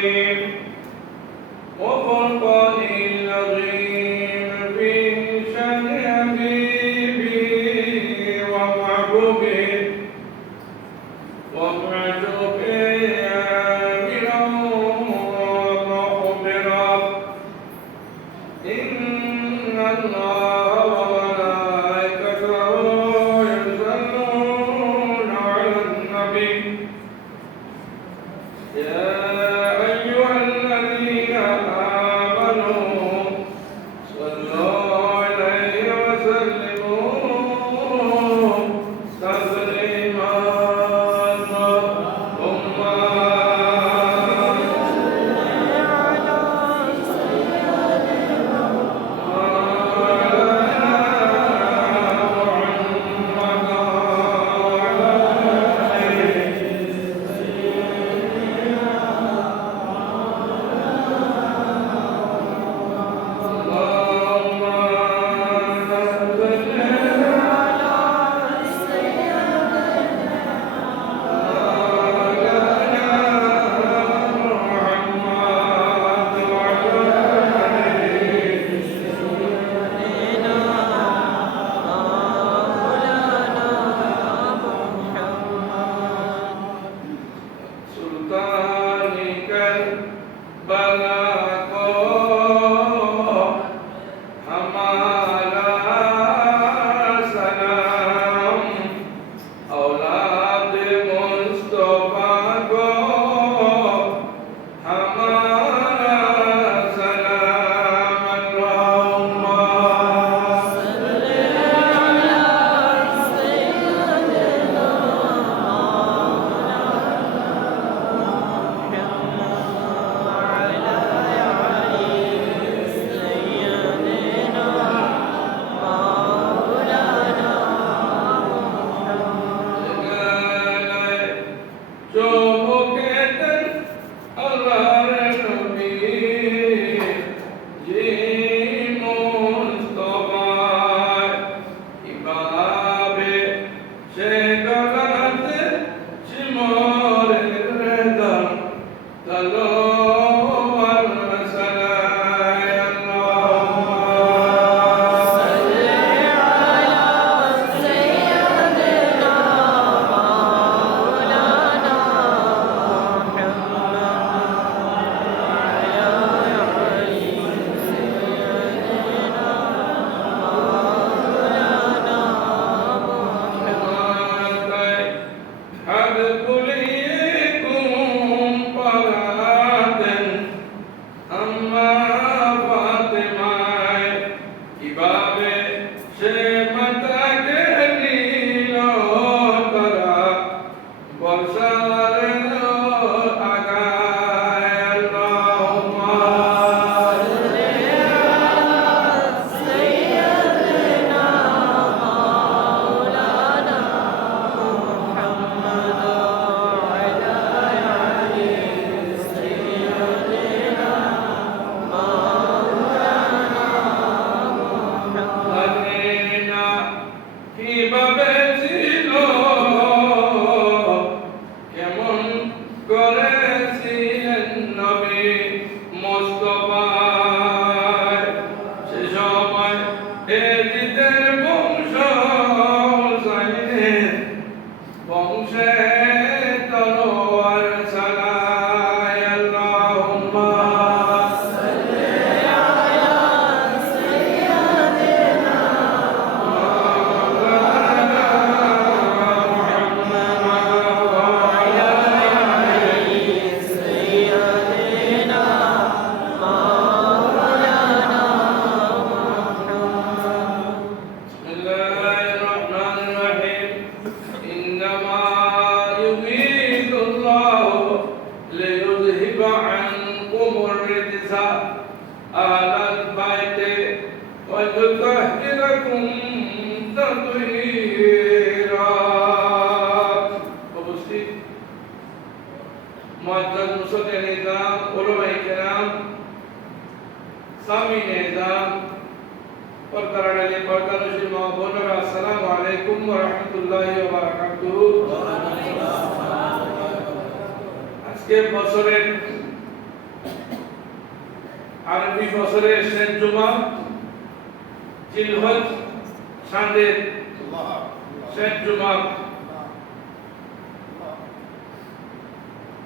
Amen.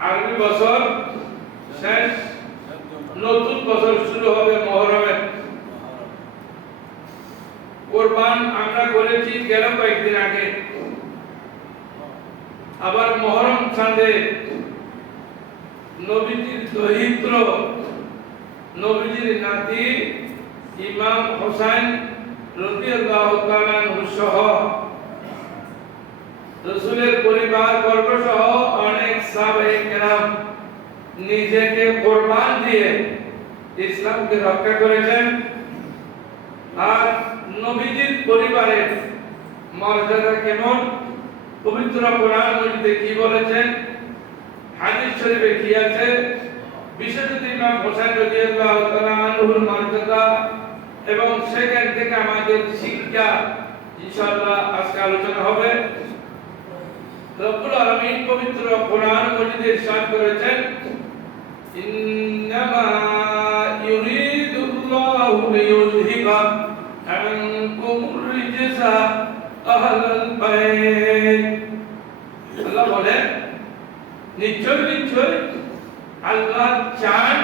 আরবি বছর শেষ, নতুন বছর শুরু হবে মহরমের কোরবান আমরা করেছি গেল কয়েকদিন আগে। আবার মহরম চাঁদে নবীজির দহিত্র, নবীজির নাতি ইমাম হোসেন রাদিয়াল্লাহু সহ রসুলের পরিবার বর্গ সহ নিজেকে কোরবান দিয়ে ইসলামকে রক্ষা করেছেন। আর নবীজির পরিবারের মর্যাদা কেমন? পবিত্র কোরআন মজিদে কি বলেছেন? হাদিস শরীফে কি আছে? বিশেষত ইমাম হোসেন রাদিয়াল্লাহু তাআলা আনহুর মর্যাদা এবং সেখান থেকে আমাদের শিক্ষা ইনশাআল্লাহ আজকে আলোচনা হবে। রব্বুল আলামিন পবিত্র কোরআন মজিদে ইরশাদ করেছেন, ইন্নামা ইউরিদুল্লাহু লিইউযহিবা আনকুম রিজসা আহলাল বাইত। আল্লাহ বলেন, নিশ্চয় নিশ্চয় আল্লাহ চান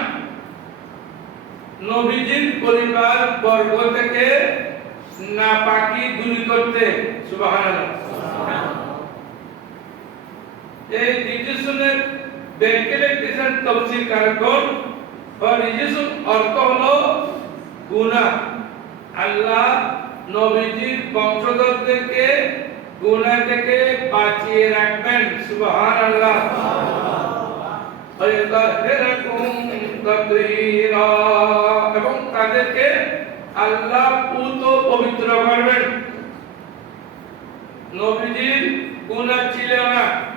নবীজির পরিবার বর্গ থেকে নাপাকি দূর করতে। সুবহানাল্লাহ। এই রিজেশনের ব্যাংকের ডিজাইন তফসিল কারণ বা রিজেশন অর্থ হলো গুনাহ। আল্লাহ নবীজির বংশধরদেরকে গুনাহ থেকে বাঁচিয়ে রাখবেন। ওয়াইতাহিরাকুম তাতহীরা এবং তাদেরকে আল্লাহ পুত পবিত্র করবেন। নবীজির গুনাহ ছিল না।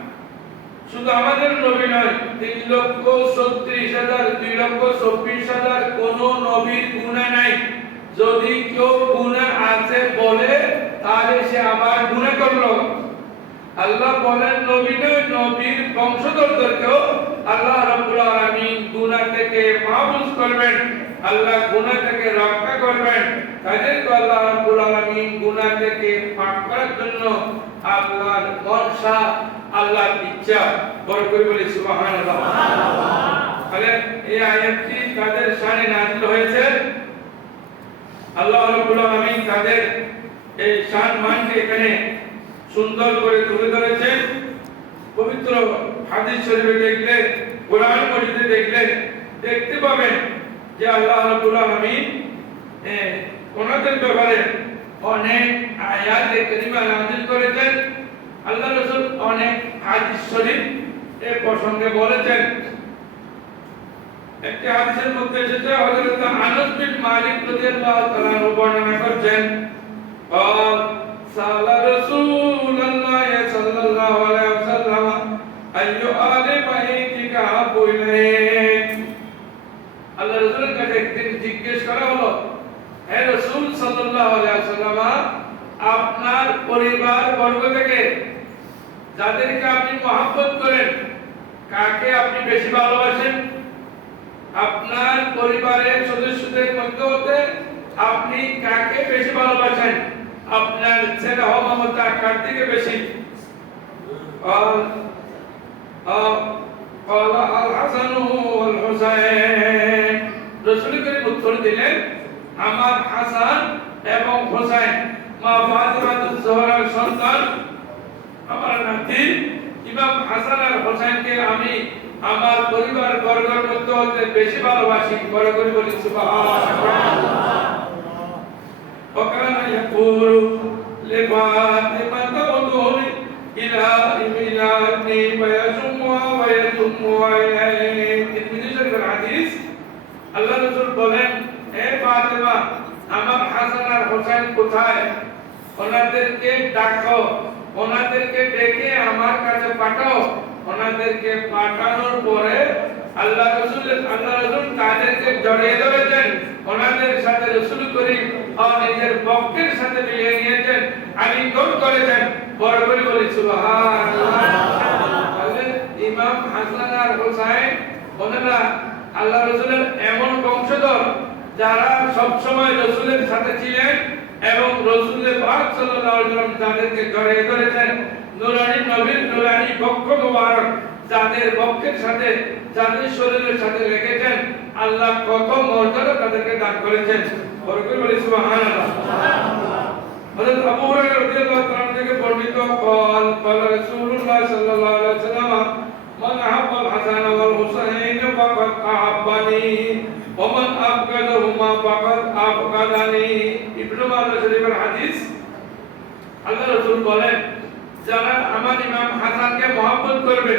শুধু আমাদের নবী নয়, তিন লক্ষ ছত্রিশ হাজার, দুই লক্ষ চব্বিশ হাজার কোন নবীর গুণা নাই। যদি কেউ গুণা আছে বলে, তাহলে সে আবার গুণা করল। আল্লাহ বলেন, নবী নয়, নবীর বংশধরদেরকেও আল্লাহ রাব্বুল আলামিন গুনাহ থেকে মাহফুজ করবেন, আল্লাহ গুনাহ থেকে রক্ষা করবেন। তাদেরকে আল্লাহ রাব্বুল আলামিন গুনাহ থেকে পাক করার জন্য আল্লাহর মনসা আল্লাহর ইচ্ছা বড় করে বলি, সুবহানাল্লাহ। তাহলে এই আয়াতটি তাদের শানে নাযিল হয়েছে। আল্লাহ রাব্বুল আলামিন তাদের এই শান মানকে এখানে সুন্দর করে তুলে ধরেছেন। পবিত্র হাদিস শরীফে দেখলে, কোরআন মজিদে দেখলে দেখতে পাবেন যে আল্লাহ রাব্বুল আলামিন ওনাদের ব্যাপারে অনেক আয়াতে কারিমা নাযিল করেছেন। আল্লাহ রাসূল অনেক হাদিস শরীফ এ প্রসঙ্গে বলেছেন একটি হাদিসের মধ্যে এসেছে হযরত আনাস বিন মালিক রাদিয়াল্লাহু তাআলা আনহু বর্ণনা করছেন قال سأل رسول الله صلى الله عليه وسلم أي آل بيتك أحب إليك আল্লাহ রাসূলের কাছে একদিন জিজ্ঞেস করা হলো হে রাসূল সাল্লাল্লাহু আলাইহি ওয়াসাল্লাম আপনার পরিবার বর্গ থেকে যাদেরকে আপনি মহাব্বত করেন, কাকে আপনি বেশি ভালোবাসেন? আপনার পরিবারের সদস্যদের মধ্যে হতে আপনি কাকে বেশি ভালোবাসেন? আপনার ছেলে মমতা কার দিকে বেশি? দিলেন, আমার হাসান এবং হোসাইন। মা ফাতিমা জোহরার সন্তান আমার নাতি ইমাম হাসান আর হোসেনকে আমি আমার পরিবার বর্গের মধ্যে হতে বেশি ভালোবাসি বড় করে বলি সুবহানাল্লাহ وكان يقول لفاطمة ادخلي إلى ميلادي ويزمها ويزمها إليه তিরমিজি শরীফের হাদিস আল্লাহ রাসূল বলেন হে ফাতেমা আমার হাসান আর হোসেন কোথায় ওনাদেরকে ডাকো, ওনাদেরকে ডেকে আমার কাছে পাঠাও। ওনাদেরকে পাঠানোর পরে আল্লাহ রসুল আল্লাহ রসুল তাদেরকে জড়িয়ে ধরেছেন। ওনাদের সাথে রসুল করিম আর নিজের ভক্তের সাথে মিলিয়ে নিয়েছেন আলিঙ্গন করেছেন। বড় করে বলি তাহলে ইমাম হাসান আর হোসেন ওনারা আল্লাহ রসুলের এমন বংশধর যারা সবসময় রসুলের সাথে ছিলেন এবং রসুলের পাক সাল্লাল্লাহু যাদেরকে জড়িয়ে ধরেছেন নুরানি নবীর নুরানি বক্ষ মোবারক, যাদের বক্ষের সাথে, যাদের শরীরের সাথে রেখেছেন, আল্লাহ কত মর্যাদা তাদেরকে দান করেছেন। বরকত বলি, সুবহানাল্লাহ। হযরত আবু হুরায়রা রাদিয়াল্লাহু তাআলা থেকে হাদিস, আল্লাহ রাসূল বলেন, যারা আমার ইমাম হাসানকে মহব্বত করবে,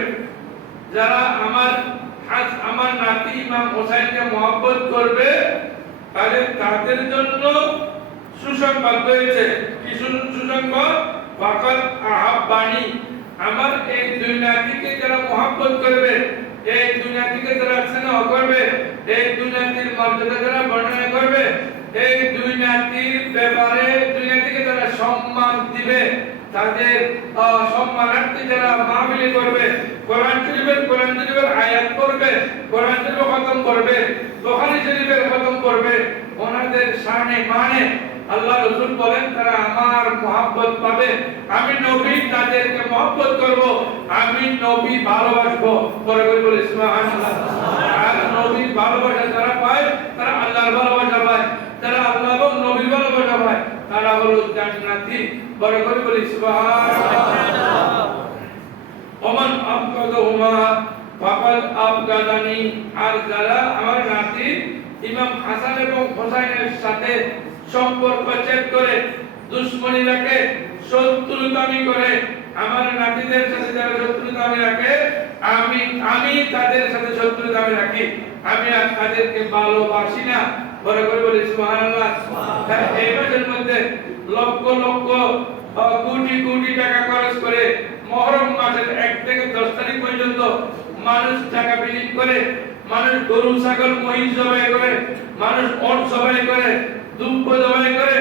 যারা আমার আমার নাতি ইমাম হোসেনকে মহব্বত করবে, তাহলে তাদের জন্য সুসংবাদ রয়েছে। কি সুসংবাদ? ফাকাত আহাব্বানি। আমার এই দুই নাতিকে যারা মহব্বত করবে, এই দুই নাতিকে যারা স্নেহ করবে, এই দুই নাতির মর্যাদা যারা বর্ণনা করবে এই দুই নাতির ব্যাপারে দুই নাতিকে যারা সম্মান দিবে, তাদের সম্মানার্থে যারা মাহফিলি করবে, কোরআন শরীফের কোরআন শরীফের আয়াত করবে কোরআন শরীফ খতম করবে বুখারী শরীফের খতম করবে, ওনাদের শানে মানে আল্লাহ রাসূল বলেন, তারা আমার মহব্বত পাবে। আমি নবী, তাদেরকে মহব্বত করব। আমি নবী ভালোবাসবো। পরে বলে সুবহানাল্লাহ। আর নবী ভালোবাসা যারা পায়, তারা আল্লাহর ভালোবাসা যারা আল্লাহ এবং নবীর ভালোবাসা পায়। তারা হলো জান্নাতি। পরে করে বলে, সুবহানাল্লাহ। ওমান আবগাদহুমা ফাকাদ আবগাদানি আর যারা আমার নাতি ইমাম হাসান এবং হোসাইনের সাথে সম্পর্ক চেক করে দুশ্মনী রাখে শত্রুতামি করে, আমার নাতিদের সাথে যারা শত্রুতামি রাখে, আমি আমি তাদের সাথে শত্রুতামি রাখি। আমি আর তাদেরকে ভালোবাসি না। বড় করে বলি সুবহানাল্লাহ। মধ্যে লক্ষ লক্ষ কোটি কোটি টাকা খরচ করে মহরম মাসের এক থেকে দশ তারিখ পর্যন্ত মানুষ টাকা বিলীন করে মানুষ গরু ছাগল মহিষ জবাই করে মানুষ অট জবাই করে দুব্ব জবাই করে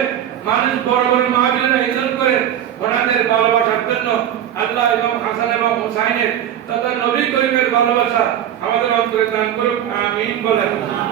মানুষ বড় বড় মাহবিলের আয়োজন করে ওনাদের ভালোবাসার জন্য আল্লাহ এবং হাসান এবং হুসাইনের তথা নবী করিমের ভালোবাসা আমাদের অন্তরে দান করুক। আমিন বলেন। আহ,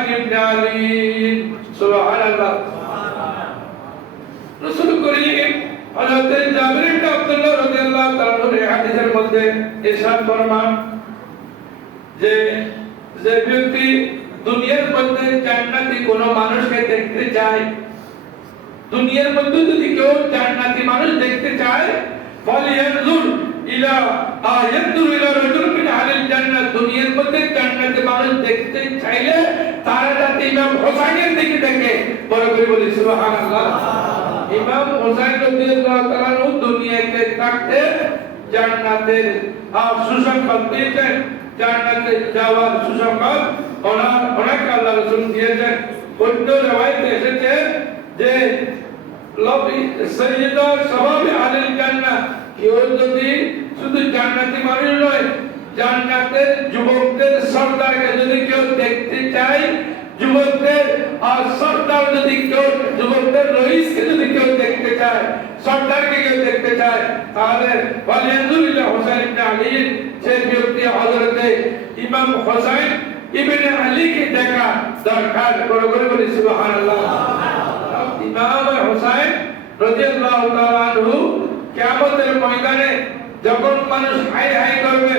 হযরত জাবির ইবনে আব্দুল্লাহ রাদিয়াল্লাহু তাআলা এই হাদিসের মধ্যে ইরশাদ ফরমান যে যে ব্যক্তি দুনিয়ার মধ্যে জান্নাতি কোন মানুষকে দেখতে চায়, দুনিয়ার মধ্যে যদি কেউ জান্নাতি মানুষ দেখতে চায়, ফালিয়ানজুর ইলা আয়াতুর ইলা রাজুল মিন আহলিল জান্নাত। দুনিয়ার মধ্যে জান্নাতি মানুষ দেখতে চাইলে তারা যাতে ইমাম হোসাইনের দিকে দেখে। বড় করে বলি, সুবহানাল্লাহ। ইমাম হোসাইন রাদিয়াল্লাহু তাআলা দুনিয়াতে থাকতে জান্নাতের সুসংবাদ পেয়েছেন জান্নাতে যাওয়ার সুসংবাদ ওনার অনেক আল্লাহ রাসূল দিয়েছেন। অন্য রওয়ায়াতে এসেছে যে, লবি সৈয়দা সবাবে আলিল জান্নাহ, কেউ যদি শুধু জান্নাতি মানুষ নয়, জান্নাতের যুবকদের সর্দারকে যদি কেউ দেখতে চায় যুবকদের আর সর্দার যদি কেউ, যুবকদের রইসকে যদি কেউ দেখতে চায় সর্দারকে কেউ দেখতে চায়, তাহলে ওয়ালিয়াদুল্লাহ হোসেন ইবনে আলী সেই ব্যক্তি হযরতে ইমাম হোসেন ইবনে আলীকে দেখা দরকার। করে করে বলি, সুবহানাল্লাহ। ইমাম হোসেন রাদিয়াল্লাহু তাআলা আনহু কিয়ামতের ময়দানে যখন মানুষ হাই হাই করবে,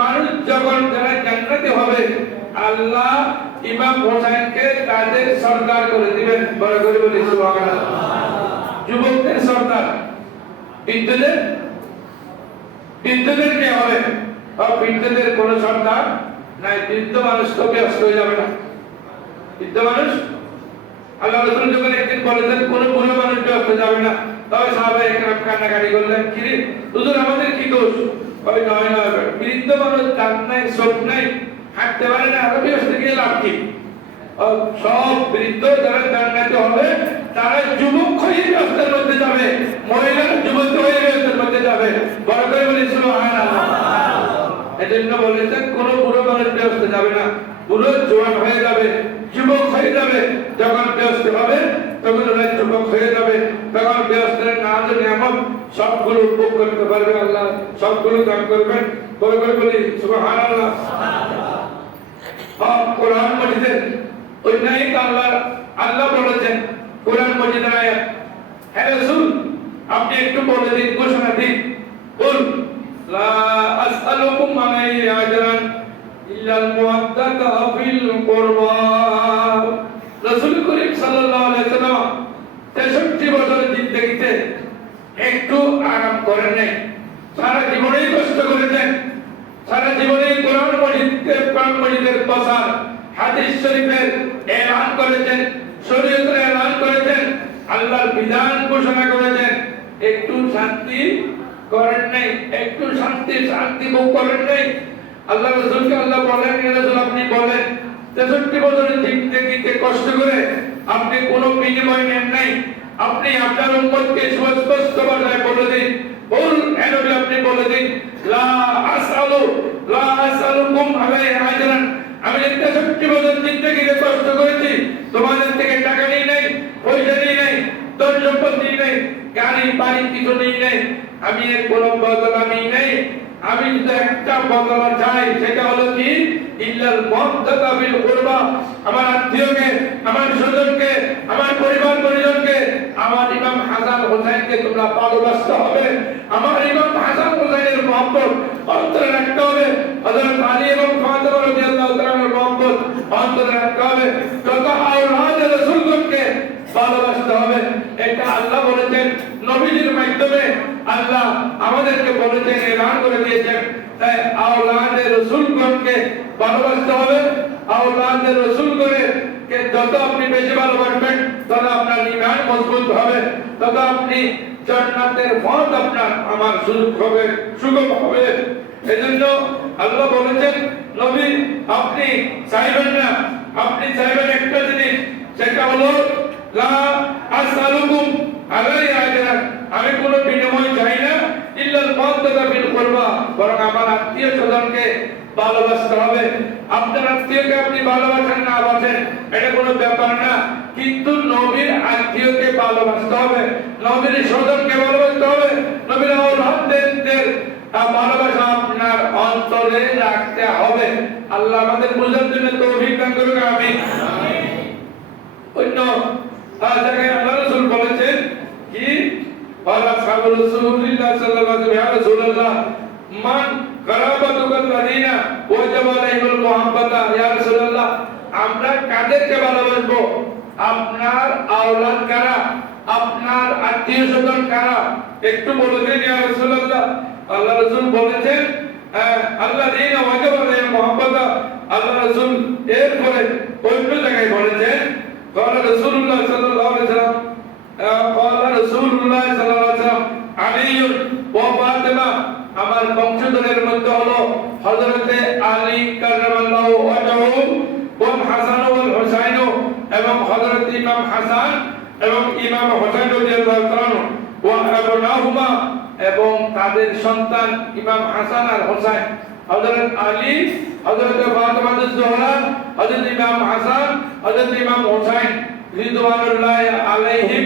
মানুষ যখন যারা জান্নাতি হবে, আল্লাহ ইমাম হোসেনকে তাদের সর্দার করে দিবেন? বড় করে বলি, সুবহানাল্লাহ। যুবকদের সর্দার বৃদ্ধদের বৃদ্ধদের কে হবে? আর বৃদ্ধদের কোন সর্দার নাই। বৃদ্ধ মানুষ তো ব্যস্ত হয়ে যাবে না। বৃদ্ধ মানুষ? আল্লাহ রসুল যখন একদিন বলেছেন, কোন বুড়ো মানুষ ব্যস্ত যাবে না। তবে সাহাবা একরাম কান্নাকাটি করলেন, কি রে? হুজুর, আমাদের কি দোষ? ওই নয় নয় বৃদ্ধ মানুষ দাঁত নাই, চোখ নাই। হাঁটতে পারে না আরও ব্যস্ত গিয়ে লাভ কি? সব বৃদ্ধ যারা জান্নাতে হবে, তারা যুবক হয়ে ব্যস্তের মধ্যে যাবে। মহিলার যুবক হয়ে ব্যস্তের মধ্যে যাবে। বড় করে বলি, সুবহানাল্লাহ। এজন্য বলেছেন কোন বুড়ো মানুষ ব্যস্ত যাবে না। বুড়ো জোয়ান হয়ে যাবে, যুবক হয়ে যাবে। যখন ব্যস্ত হবে, তখন ওরা যুবক হয়ে যাবে। তখন ব্যস্তের নাজ নিয়ামত সবগুলো উপভোগ করতে পারবে আল্লাহ। সবগুলো দান করবেন। বলে করে বলি, সুবহানাল্লাহ। কোরআন মজিদের ওই নায়িক আল্লাহ আল্লাহ বলেছেন, কোরআন মজিদের আয়াত। হ্যাঁ রাসূল, আপনি একটু বলে দিন, ঘোষণা দিন বল লা আসআলুকুম আলাইহি আজরান ইল্লাল মুওয়াদ্দাতা ফিল কুরবা রাসূল করিম সাল্লাল্লাহু আলাইহি সাল্লাম 63 বছর জিন্দেগিতে একটু আরাম করেন নাই সারা জীবনেই কষ্ট করেছেন সারা জীবনে কোরআন মজিদের কোরআন মজিদের প্রসার হাদিস শরীফের এলান করেছেন শরীয়তের এলান করেছেন আল্লাহর বিধান ঘোষণা করেছেন একটু শান্তি করেন নাই একটু শান্তি শান্তি ভোগ করেন নাই আল্লাহ রসুলকে আল্লাহ বলেন ইয়া রাসূল আপনি বলেন তেষট্টি বছরের জিন্দেগিতে কষ্ট করে আপনি কোনো বিনিময় নেন নাই আপনি আপনার উম্মতকে সুস্পষ্ট ভাষায় বলে দিন বল এনবি আপনি বলে দিন লা আসআলু লা আসআলুকুম আলাইহি আমি বছর জিন্দেগিতে কষ্ট করেছি। তোমাদের থেকে টাকা নিই নাই, পয়সা নিই নাই তোর সম্পদ নিই নাই, গাড়ি, বাড়ি কিছু নিই নাই, আমি এর কোনো বদলা আমি নেই। আমি যদি একটা বদলা চাই, সেটা হলো কি? ইল্লাল মুদ্দাতা বিল কুরবা। আমার আত্মীয়কে, আমার স্বজনকে, আমার পরিবার পরিজনকে, আমার ইমাম হাসান হোসেনকে তোমরা ভালোবাসতে হবে। আমার ইমাম হাসান হোসেনের মহব্বত অন্তরে রাখতে হবে। হযরত আলী এবং ফাতেমা রাদিয়াল্লাহু তাআলার মহব্বত অন্তরে রাখতে হবে। যত আওলাদ রাসূলগণকে ভালোবাসতে হবে। এটা আল্লাহ বলেছেন নবীজির মাধ্যমে আল্লাহ আমাদেরকে বলেছেন, এলান করে দিয়েছেন। তাই আওলাদে রসুলগণকে ভালোবাসতে হবে। আওলাদে রসুলগণে কে যত আপনি বেশি ভালোবাসবেন, তত আপনার ইমান মজবুত হবে। তত আপনি জান্নাতের পথ আপনার আমার সুযোগ হবে, সুগম হবে। এজন্য আল্লাহ বলেছেন, নবী, আপনি চাইবেন না। আপনি চাইবেন একটা জিনিস, সেটা হলো, লা আসআলুকুম আলাইহি আজরান আমি কোনো বিনিময় চাই না। ইল্লাল বিল কুরবা। বরং আমার আত্মীয় স্বজনকে ভালোবাসতে হবে। আপনার আত্মীয়কে আপনি ভালোবাসেন না বাসেন এটা কোনো ব্যাপার না। কিন্তু নবীর আত্মীয়কে ভালোবাসতে হবে। নবীর স্বজনকে ভালোবাসতে হবে। নবীর আওলাদদের ভালোবাসা আপনার অন্তরে রাখতে হবে। আল্লাহ আমাদের বোঝার জন্য আমিন। অন্য জায়গায় আল্লাহ বলেছেন ওয়ালা সাহাবু রাসূলুল্লাহ সাল্লাল্লাহু আলাইহি ওয়া রাসূলুল্লাহ মান কারাবাতুকাল লাযিনা ওয়াজাবা আলাইহিল মুহাব্বাতা ইয়া রাসূলুল্লাহ আমরা কাদেরকে ভালোবাসবো আপনার আওলাদ কারা আপনার আত্মীয় স্বজন কারা একটু বলে দিন ইয়া রাসূলুল্লাহ আল্লাহ রাসূল বলেছেন আহ, আল্লাযীনা ওয়াজাবা আলাইহিল মুহাব্বাতা আল্লাহ রাসূল এরপরে অন্য জায়গায় বলেছেন قال رسول الله صلى الله عليه وسلم آه، قال رسول الله صلى الله عليه وسلم علي وفاطمة আমার বংশধরের মধ্যে হলো হযরতে আলী কাররামাল্লাহু ওয়াজহু ওয়া হাসান ওয়াল হুসাইন এবং হযরত ইমাম হাসান এবং ইমাম হুসাইন রাদিয়াল্লাহু তাআলা ওয়া আবনাহুমা এবং তাদের সন্তান ইমাম হাসান আর হুসাইন হযরত আলী হযরত ফাতিমা জোহরা হযরত ইমাম হাসান হযরত ইমাম হুসাইন রিদওয়ানুল্লাহ আলাইহিম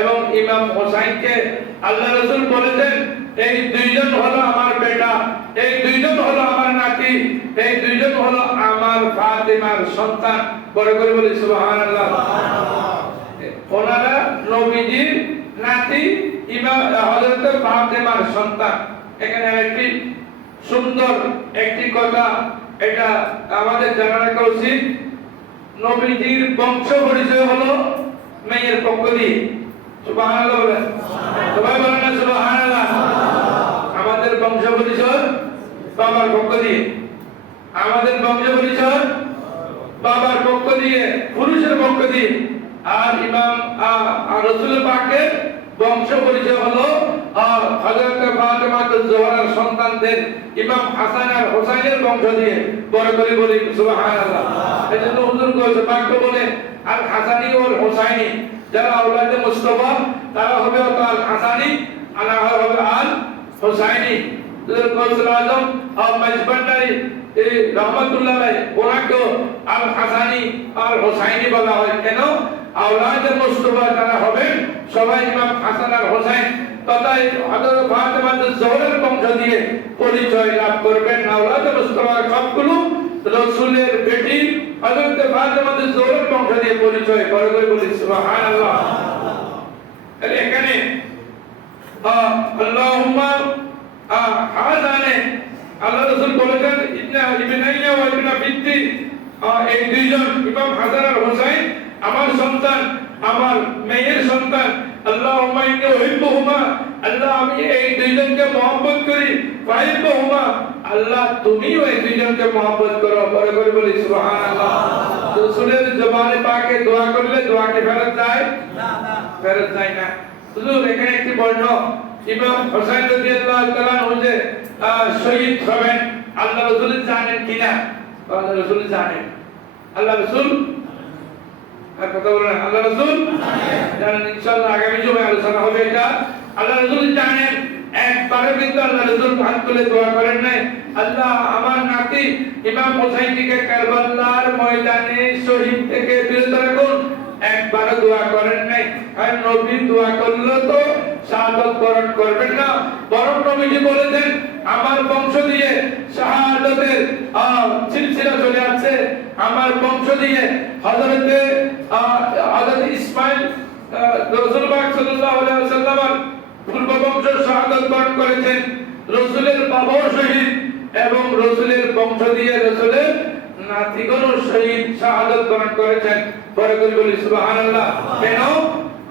এবং ইমাম হোসাইনকে আল্লাহ রাসূল বলেছেন, এই দুইজন হলো আমার বেটা, এই দুইজন হলো আমার নাতি, এই দুইজন হলো আমার ফাতিমার সন্তান। বড় করে বলি, সুবহানাল্লাহ। ওনারা নবীজির নাতি, ইমাম, হযরত ফাতিমার সন্তান। এখানে একটি সুন্দর একটি কথা, এটা আমাদের জানা রাখা উচিত। নবীজির বংশ পরিচয় হলো মেয়ের পক্ষ দিয়ে। সুবহানাল্লাহ বলেন। আমাদের বংশ পরিচয় বাবার পক্ষ দিয়ে। আমাদের বংশ পরিচয় বাবার পক্ষ দিয়ে, পুরুষের পক্ষ দিয়ে। আর ইমাম আর রসুল পাকের বংশ পরিচয় হলো হযরত ফাতেমা জোহরার ইমাম হাসান আর বংশ দিয়ে। বড় করে বলি সুবহানাল্লাহ। এজন্য হুজুর কইছে বলে আল হাসানি ওর হোসাইনি। যারা আওলাদে মুস্তাফা, তারা হবে আল হাসানি, আর হবে আল হোসাইনি। কৌশল আজম আর এই রহমতুল্লাহ আল হাসানি আর বলা হয়। কেন? আওলাদে মুস্তফা যারা হবেন, সবাই ইমাম হাসান আর হোসাইন। তথা বংশ দিয়ে পরিচয় লাভ করবেন। আওলাদে সবগুলো রসুলের বেটি হযরত ফাতেমা জোহরের বংশ দিয়ে পরিচয় করে করে বলি সুবহানাল্লাহ। তাহলে এখানে আল্লাহুম্মা আহ, হাযানে আল্লাহ রাসূল বলেছেন ইন্না ইবনাইয়া ওয়া ইবনা আহ, এই দুইজন ইমাম হাসান আর হোসাইন আমার সন্তান আমার মেয়ের সন্তান আল্লাহুম্মা ইন্নী উহিব্বুহুমা আল্লাহ আমি এই দুইজনকে মহব্বত করি। ফাহিব্বুহুমা আল্লাহ তুমিও এই দুইজনকে মহব্বত করো। বড় করে বলি সুবহানাল্লাহ। রাসূলের জবানে পাকে দোয়া করলে দোয়া? কি ফেরত যায় ফেরত যায় না। হুজুর এখানে একটি বর্ণ। ইমাম হোসেন রাদিয়াল্লাহু তাআলা হচ্ছে শহীদ হবেন আল্লাহ রাসূল জানেন কিনা? আল্লাহ রাসূল জানেন। আল্লাহ রাসূল? আর কথা বলেন আল্লাহ রাসূল? জানেন ইনশাআল্লাহ আগামী জুমায় আলোচনা হবে এটা। আল্লাহ রাসূল জানেন একবারে কিন্তু আল্লাহ হাত তুলে দোয়া করেন নাই। আল্লাহ আমার নাতি ইমাম হোসাইনকে কারবালার ময়দানে শহীদ থেকে বিরত রাখুন। দোয়া করেন নাই। আর নবী দোয়া করল তো শাহাদত বরণ করবেন না। বরং নবীজি বলেছেন আমার বংশ দিয়ে শাহাদতের সিলসিলা চলে আসছে। আমার বংশ দিয়ে হযরতে হযরত ইসমাইল আহ, রাসূল সাল্লাল্লাহু আলাইহি ওয়াসাল্লাম পূর্ব বংশ শাহাদত বরণ করেছেন রসুলের বাবাও শহীদ এবং রসুলের বংশ দিয়ে রসুলের নাতিগণও শহীদ শাহাদত বরণ করেছেন। পরে করে বলি, সুবহানাল্লাহ, কেন?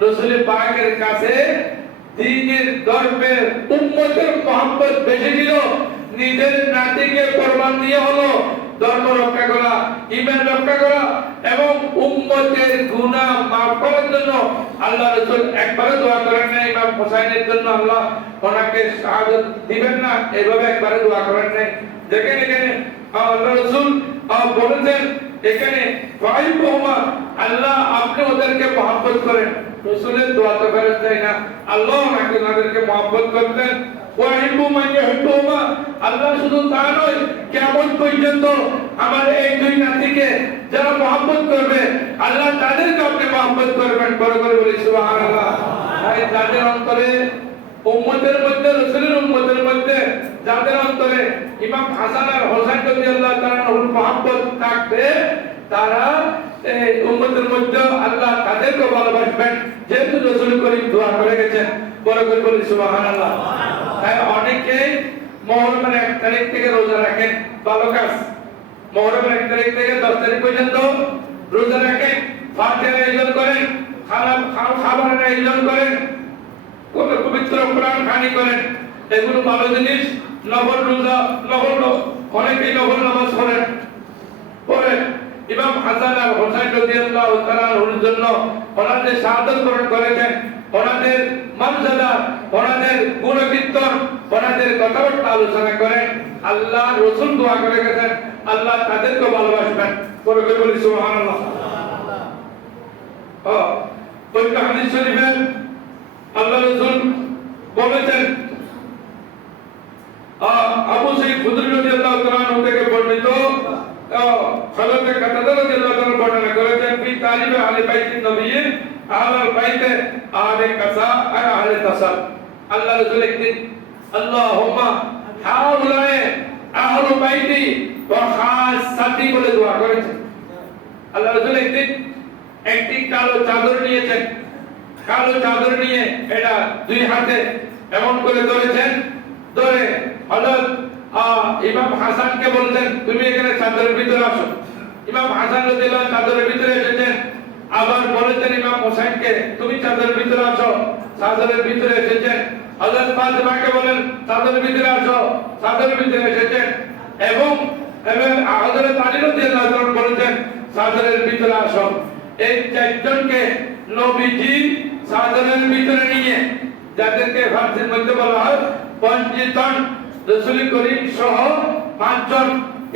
রসুলের পাকের কাছে দিনের ধর্মের উম্মতের মোহাম্মত বেশি ছিল। নিজের নাতিকে কোরবান দিয়ে হলো, ধর্ম রক্ষা করা, ইমান রক্ষা করা এবং উম্মতের গুনাহ মাফ করার জন্য আল্লাহ রাসূল একবারও দোয়া করেন না ইমাম হোসেনের জন্য আল্লাহ ওনাকে শাহাদাত দিবেন না এইভাবে একবারে দোয়া করেন নাই। দেখেন এখানে আল্লাহ রাসূল বলেছেন, এখানে ফাইবহুমা আল্লাহ আপনি ওদেরকে মহব্বত করেন। রাসূলের দোয়া তো ফেরত যায় না, আল্লাহ ওনাকে ওনাদেরকে মহব্বত করতেন। আল্লাহ শুধু আল্লাহ করে বলি তাই যাদের অন্তরে ইমাম হাসান আর হোসেন রাদিয়াল্লাহু তাআলার মহব্বত থাকবে, তারা এই উম্মতের মধ্যে আল্লাহ তাদেরকে ভালোবাসবেন। যেহেতু রাসূল করিম দোয়া করে গেছেন। বড় করে বলি, সুবহানাল্লাহ। তাই অনেকে মহরমের এক তারিখ থেকে রোজা রাখেন। ভালো কাজ। মহরমের এক তারিখ থেকে দশ তারিখ পর্যন্ত রোজা রাখেন, ফাতিহার আয়োজন করেন খাও- খাবারের আয়োজন করেন কোন পবিত্র কোরআন খানি করেন। এগুলো ভালো জিনিস। নফল রোজা, নফল ন- অনেকেই নফল নামাজ পড়েন। পরে ইমাম হাসান আর হোসেন রাদিয়াল্লাহু তাআলার জন্য ওনাদের শাহাদাত বরণ করেছেন। ওনাদের মর্যাদা, ওনাদের গুণকীর্তন, ওনাদের কথাবার্তা আলোচনা করেন। আল্লাহ রসুল দোয়া করে গেছেন। আল্লাহ তাদেরকে ভালোবাসবেন। করে করে বলি হাদিস শরীফের আল্লাহ রসুল বলেছেন আবু সাইদ খুদরি রাদিয়াল্লাহু তাআলা থেকে বর্ণিত হযরত কাতাদা রাদিয়াল্লাহু তাআলা বর্ণনা করেছেন, ফি তালিবে আহলে বাইতিন আহলে বাইতে আহলে কাসা আর আহলে তাসাল আল্লাহ রাসূল একদিন আল্লাহুম্মা হাউলায়ে আহলু বাইতি ওয়া খাসাতি বলে দোয়া করেছেন। আল্লাহ রাসূল একদিন একটি কালো চাদর নিয়েছেন। কালো চাদর নিয়ে এটা দুই হাতে এমন করে ধরেছেন। ধরে আহ, ইমাম হাসানকে বললেন তুমি এখানে চাদরের ভিতরে আসো। ইমাম হাসান রাদিয়াল্লাহু আনহু চাদরের ভিতরে এসেছেন। আবার বলেছেন ইমাম হোসেনকে তুমি চাদরের ভিতরে আসো চাদরের ভিতরে এসেছেন হযরত ফাতেমাকে বলেন চাদরের ভিতরে আসো চাদরের ভিতরে এসেছেন এবং এবং হযরত আলী রাদিয়াল্লাহু আনহু বলেছেন চাদরের ভিতরে আসো। এই চারজনকে নবীজি চাদরের ভিতরে নিয়ে, যাদেরকে ফার্সির মধ্যে বলা হয় পঞ্জিতন রসুল করিম সহ পাঁচজন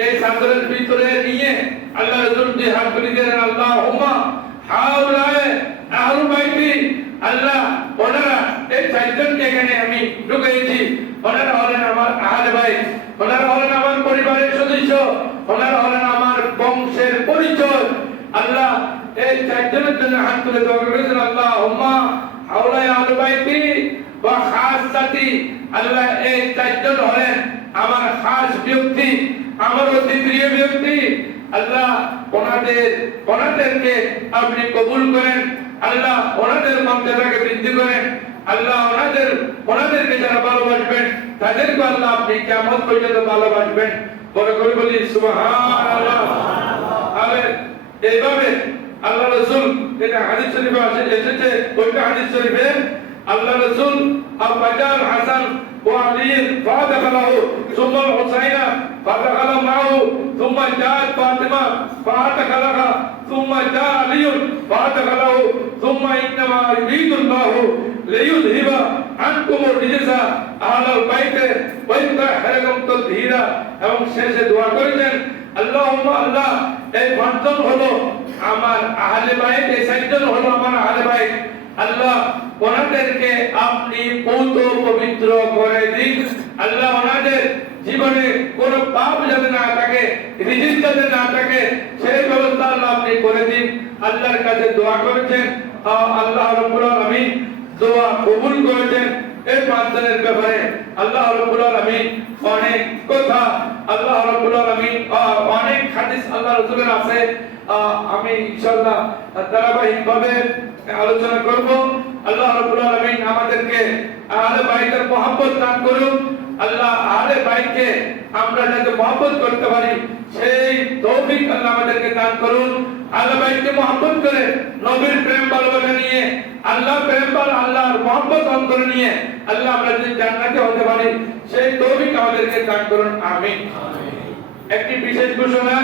এই চাদরের ভিতরে নিয়ে আল্লাহ রসুল হাত করে দিলেন আল্লাহ হুমা হাউলায় আহলু বাইতি আল্লাহ, ওনারা এই চারজনকে এখানে আমি ঢুকিয়েছি ওনারা হলেন আমার আহলে ভাই ওনারা হলেন আমার পরিবারের সদস্য, ওনারা হলেন আমার বংশের পরিচয়। আল্লাহ, এই চারজনের জন্য তুলে দোয়া করেছেন আল্লাহ হুম্মা হাওলায় আহলু বাইতি ওয়া খাসাতি। আল্লাহ, এই চারজন হলেন আমার খাস ব্যক্তি, আমার অতি প্রিয় ব্যক্তি আল্লাহ ওনাদের, ওনাদেরকে আপনি কবুল করেন। আল্লাহ ওনাদের মর্যাদাকে বৃদ্ধি করেন। আল্লাহ ওনাদের, ওনাদেরকে যারা ভালোবাসবেন তাদেরকে আল্লাহ আপনি কেমন পর্যন্ত ভালোবাসবেন। বড় করে বলি এইভাবে আল্লাহ রসুল এটা হাদিস শরীফে আছে এসেছে, ওইটা হাদিস শরীফে আল্লাহ রসুল আব্বাজার হাসান আলী ফাদখালাহু সুম্মা হুসাইনা ফাদখালা মাহু সুম্মা জাত ফাতিমা ফাদখালাহা সুম্মা জা আলী ফাদখালাহু সুম্মা ইন্নামা ইউরিদুল্লাহু লিয়ুযহিবা আনকুম রিজসা আহলাল বাইতে ওয়া ইউতাহহিরাকুম তাতহীরা এবং শেষে দোয়া করেছেন আল্লাহুম্মা আল্লাহ, এই পাঁচজন হলো আমার আহলে বাইত, এই চারজন হলো আমার আহলে বাইত। আল্লাহ ওনাদেরকে আপনি পৌত পবিত্র করে দিন। আল্লাহ ওনাদের জীবনে কোন পাপ যাতে না থাকে, রিজিক যাতে না থাকে, সেই ব্যবস্থা আল্লাহ আপনি করে দিন। আল্লাহর কাছে দোয়া করেছেন। আল্লাহ রব্বুল আলামিন দোয়া কবুল করেছেন। এই পাঁচজনের ব্যাপারে আল্লাহ রব্বুল আলামিন অনেক কথা, আল্লাহ রব্বুল আলামিন অনেক হাদিস আল্লাহ রাসূলের আছে। আমি ইনশাআল্লাহ ধারাবাহিকভাবে আলোচনা করব। আল্লাহ রাব্বুল আলামিন আমাদেরকে আহলে বাইতের মহব্বত দান করুন। আল্লাহ আহলে বাইতকে আমরা যাতে মহব্বত করতে পারি সেই তৌফিক আল্লাহ আমাদেরকে দান করুন। আহলে বাইতকে মহব্বত করে নবীর প্রেম ভালোবাসা নিয়ে আল্লাহ প্রেম ভালো আল্লাহর মহব্বত অন্তরে নিয়ে আল্লাহ আমরা যদি জান্নাতে হতে পারি সেই তৌফিক আমাদেরকে দান করুন। আমিন। একটি বিশেষ ঘোষণা